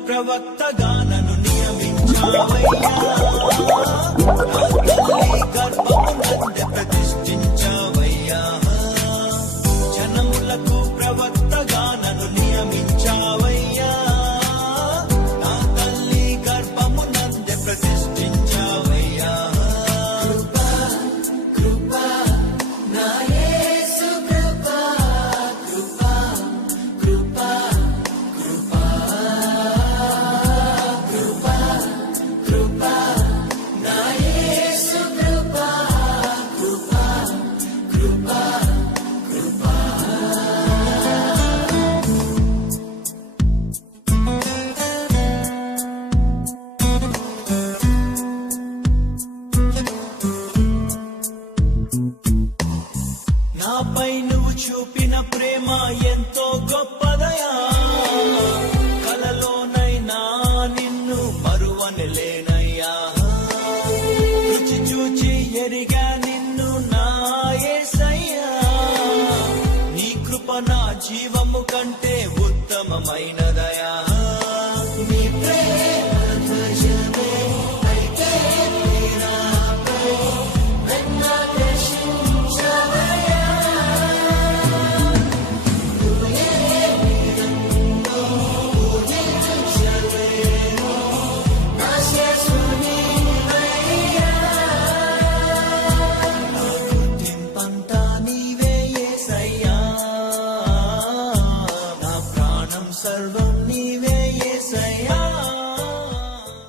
ప్రవక్తగా నన్ను నియమించావయ్యా, నా తల్లి గర్భమునందే ప్రతిష్ఠించావయ్యా, జనములకు ప్రవక్తగా నన్ను నియమించావయ్యా, నా తల్లి గర్భమునందే ప్రతిష్ఠించావయ్యా. కృపా కృపా నా యేసు కృపా, కృపా కృపా కృపా కృపా కృపా నా యేసు కృపా, కృపా కృపా కృపా. నాపై నువ్వు చూపిన ప్రేమ ఎంతో గొప్పదయా, కలలోనైనా నిన్ను మరువనలేనయ్యా, రుచి చూచి ఎరిగా నిన్ను నా యేసయ్యా, నీ కృప నా జీవము కంటే ఉత్తమమైనదయా.